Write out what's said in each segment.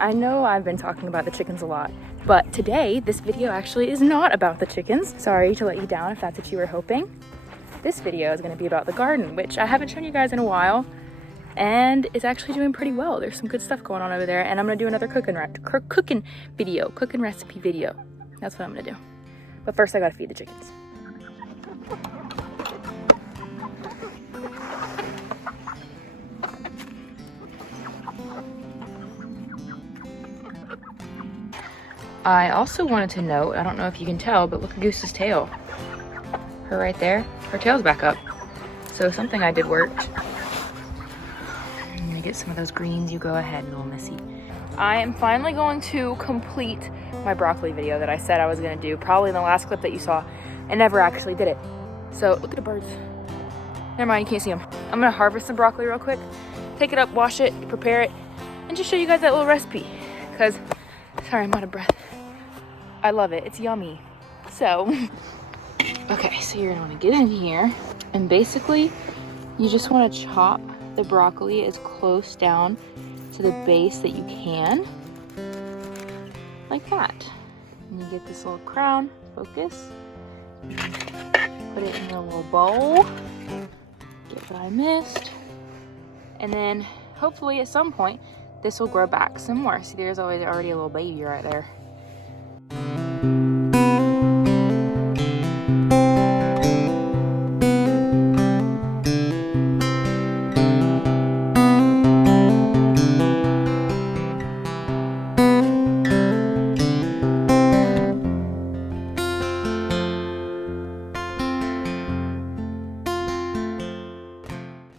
I know I've been talking about the chickens a lot, but today this video actually is not about the chickens. Sorry to let you down if that's what you were hoping. This video is going to be about the garden, which I haven't shown you guys in a while, and it's actually doing pretty well. There's some good stuff going on over there, and I'm going to do another cooking recipe video. That's what I'm going to do. But first I got to feed the chickens. I also wanted to note, I don't know if you can tell, but look at Goose's tail. Her right there, her tail's back up. So something I did worked. Let me get some of those greens, you go ahead, little missy. I am finally going to complete my broccoli video that I said I was gonna do, probably in the last clip that you saw, and never actually did it. So look at the birds. Never mind, you can't see them. I'm gonna harvest some broccoli real quick, take it up, wash it, prepare it, and just show you guys that little recipe. Cause, sorry, I'm out of breath. I love it, it's yummy. So, okay, so you're gonna wanna get in here, and basically, you just wanna chop the broccoli as close down to the base that you can, like that. And you get this little crown, focus, put it in your little bowl, get what I missed, and then hopefully at some point, this will grow back some more. See, there's already a little baby right there.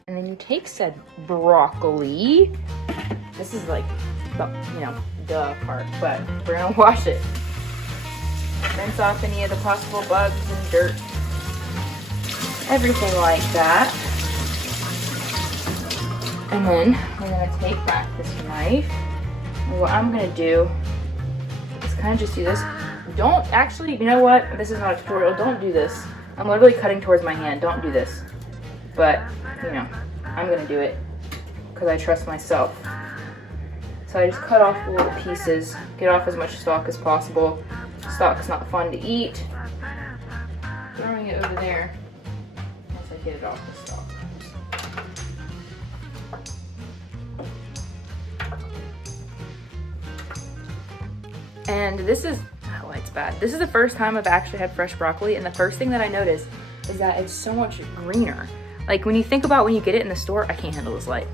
And then you take said broccoli. This is like the, duh part, but we're gonna wash it. Rinse off any of the possible bugs and dirt. Everything like that. And then we're gonna take back this knife. And what I'm gonna do is kind of just do this. Don't actually, you know what? This is not a tutorial, don't do this. I'm literally cutting towards my hand, don't do this. But, I'm gonna do it because I trust myself. So I just cut off the little pieces, get off as much stalk as possible. Stalk's not fun to eat. Throwing it over there once I get it off the stalk. And this is, that light's bad. This is the first time I've actually had fresh broccoli, and the first thing that I noticed is that it's so much greener. Like when you think about when you get it in the store, I can't handle this light.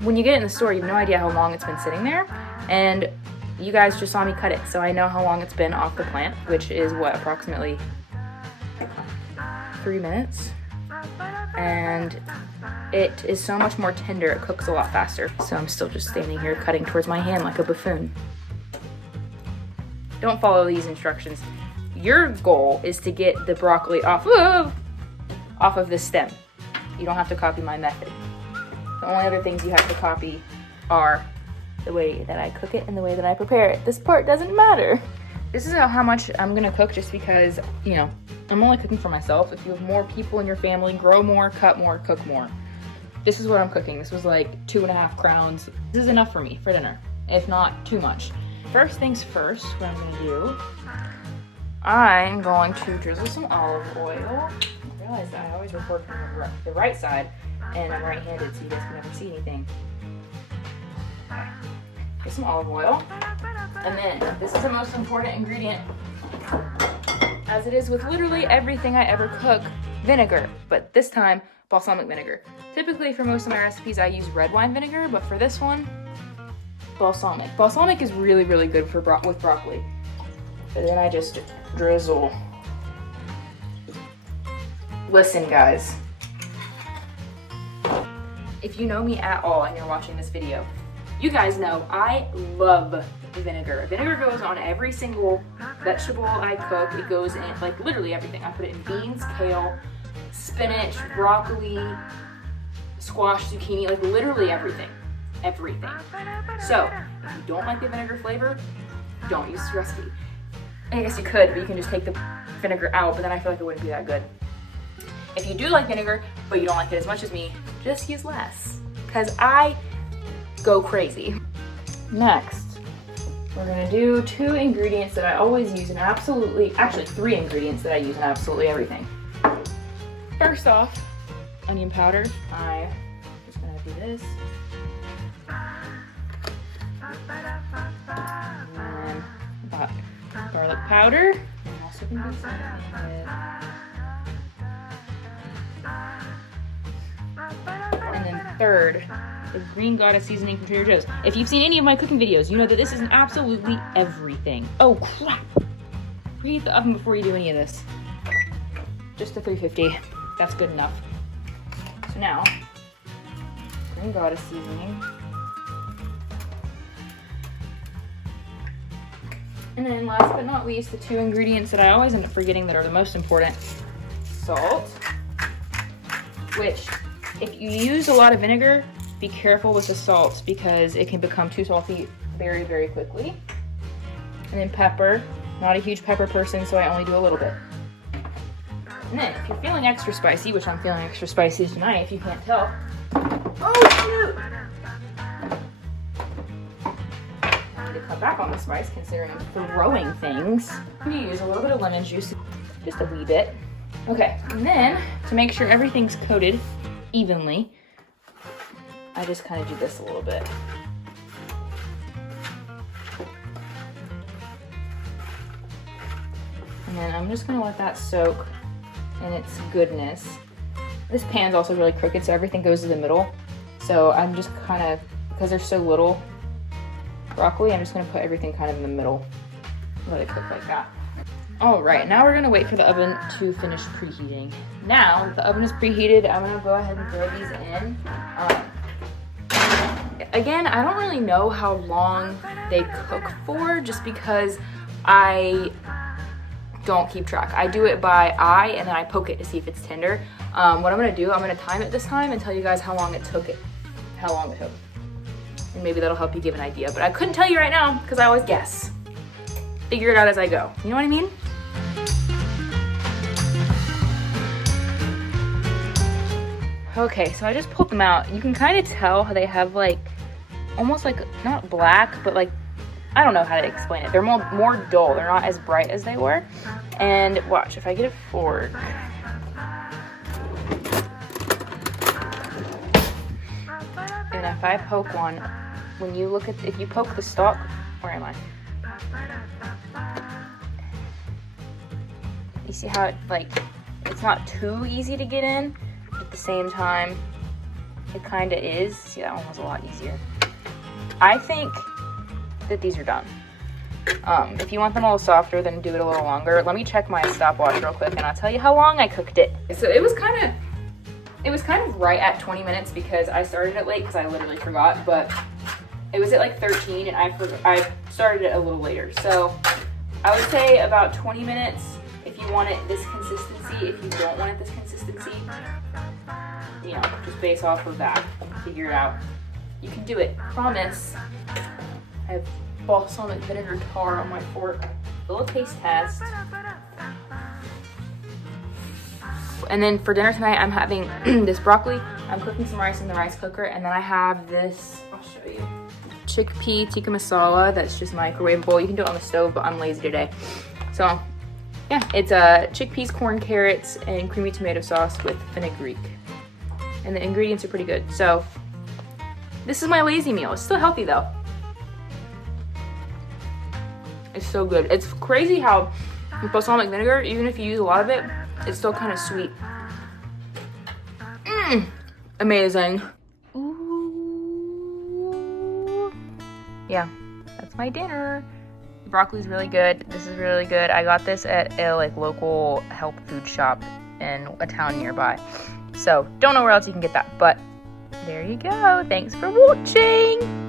When you get it in the store, you have no idea how long it's been sitting there. And you guys just saw me cut it, so I know how long it's been off the plant, which is what, approximately 3 minutes. And it is so much more tender, it cooks a lot faster. So I'm still just standing here cutting towards my hand like a buffoon. Don't follow these instructions. Your goal is to get the broccoli off of the stem. You don't have to copy my method. The only other things you have to copy are the way that I cook it and the way that I prepare it. This part doesn't matter. This is how much I'm gonna cook just because, I'm only cooking for myself. If you have more people in your family, grow more, cut more, cook more. This is what I'm cooking. This was like 2.5 crowns. This is enough for me for dinner, if not too much. First things first, what I'm gonna do, I'm going to drizzle some olive oil. I realize that I always record from the right side, and I'm right-handed, so you guys can never see anything. Okay. Get some olive oil. And then, this is the most important ingredient, as it is with literally everything I ever cook, vinegar. But this time, balsamic vinegar. Typically, for most of my recipes, I use red wine vinegar, but for this one, balsamic. Balsamic is really, really good for with broccoli. But then I just drizzle. Listen, guys. If you know me at all and you're watching this video, you guys know I love vinegar. Vinegar goes on every single vegetable I cook. It goes in, like, literally everything. I put it in beans, kale, spinach, broccoli, squash, zucchini, like literally everything. Everything. So, if you don't like the vinegar flavor, don't use this recipe. I guess you could, but you can just take the vinegar out, but then I feel like it wouldn't be that good. If you do like vinegar, but you don't like it as much as me, just use less. Because I go crazy. Next, we're gonna do 2 ingredients that I always use in actually 3 ingredients that I use in absolutely everything. First off, onion powder. I'm just gonna do this. And got garlic powder. I'm also gonna do some with. And then third, the Green Goddess seasoning from Trader Joe's. If you've seen any of my cooking videos, you know that this is in absolutely everything. Oh crap! Preheat the oven before you do any of this. Just to 350. That's good enough. So now, Green Goddess seasoning. And then last but not least, the 2 ingredients that I always end up forgetting that are the most important. Salt, which if you use a lot of vinegar, be careful with the salt because it can become too salty very, very quickly. And then pepper. Not a huge pepper person, so I only do a little bit. And then if you're feeling extra spicy, which I'm feeling extra spicy tonight if you can't tell. Oh shoot! I need to cut back on the spice considering I'm throwing things. I'm gonna use a little bit of lemon juice, just a wee bit. Okay, and then to make sure everything's coated evenly, I just kind of do this a little bit. And then I'm just gonna let that soak in its goodness. This pan's also really crooked, so everything goes to the middle. So I'm just kind of, because there's so little broccoli, I'm just gonna put everything kind of in the middle. Let it cook like that. All right, now we're gonna wait for the oven to finish preheating. Now that the oven is preheated, I'm gonna go ahead and throw these in. Again, I don't really know how long they cook for just because I don't keep track. I do it by eye and then I poke it to see if it's tender. What I'm gonna do, I'm gonna time it this time and tell you guys how long it took. And maybe that'll help you give an idea, but I couldn't tell you right now because I always guess. Figure it out as I go. You know what I mean? Okay, so I just pulled them out. You can kind of tell how they have like, almost like, not black, but like, I don't know how to explain it. They're more dull. They're not as bright as they were. And watch, if I get a fork. And if I poke one, when you look at, if you poke the stalk, where am I? You see how it, like, it's not too easy to get in, but at the same time, it kind of is. See, that one was a lot easier. I think that these are done. If you want them a little softer, then do it a little longer. Let me check my stopwatch real quick and I'll tell you how long I cooked it. So it was kind of right at 20 minutes because I started it late because I literally forgot, but it was at like 13 and I started it a little later. So I would say about 20 minutes if you want it this consistency. If you don't want it this consistency, you know, just base off of that. Figure it out. You can do it. Promise. I have balsamic vinegar tar on my fork. A little taste test. And then for dinner tonight, I'm having this broccoli. I'm cooking some rice in the rice cooker, and then I have this, I'll show you, chickpea tikka masala that's just microwavable. You can do it on the stove, but I'm lazy today. So yeah, it's chickpeas, corn, carrots, and creamy tomato sauce with fenugreek. And the ingredients are pretty good. So this is my lazy meal. It's still healthy though. It's so good. It's crazy how with balsamic vinegar, even if you use a lot of it, it's still kind of sweet. Amazing. Ooh. Yeah, that's my dinner. The broccoli's really good. This is really good. I got this at a like local health food shop in a town nearby. So don't know where else you can get that, but there you go. Thanks for watching.